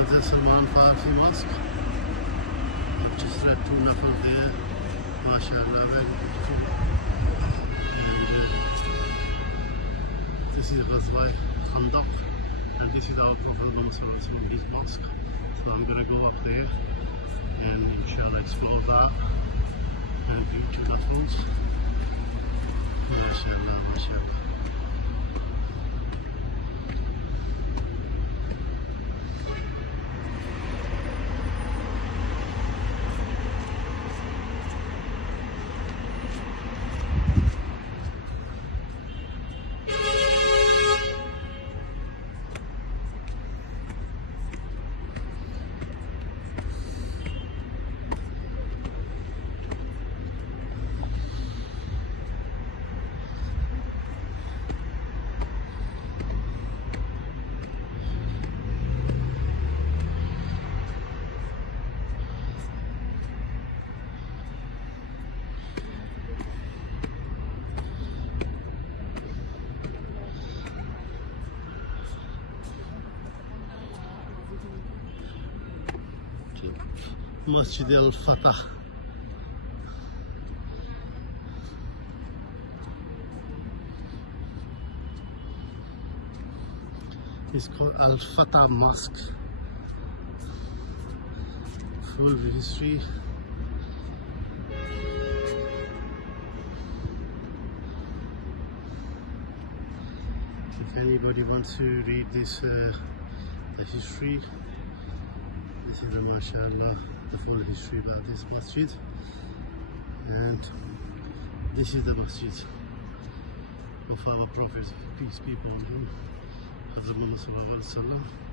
Hazrat Salman Farsi Mosque. I've just read 2 nafal there, mashallah, very beautiful. And this is Ghazwa Khandaq, and this is our Prophet Muhammad from his mosque. So I'm going to go up there and inshallah explore that and view 2 nafals. Mashallah, mashallah. Masjid Al-Fatah. It's called Al-Fatah Mosque. Full history. If anybody wants to read this, the history, this is the mashallah, the full history about this masjid, and this is the masjid of our Prophet, peace be upon him, Hazrat Muhammad sallallahu alaihi wasallam.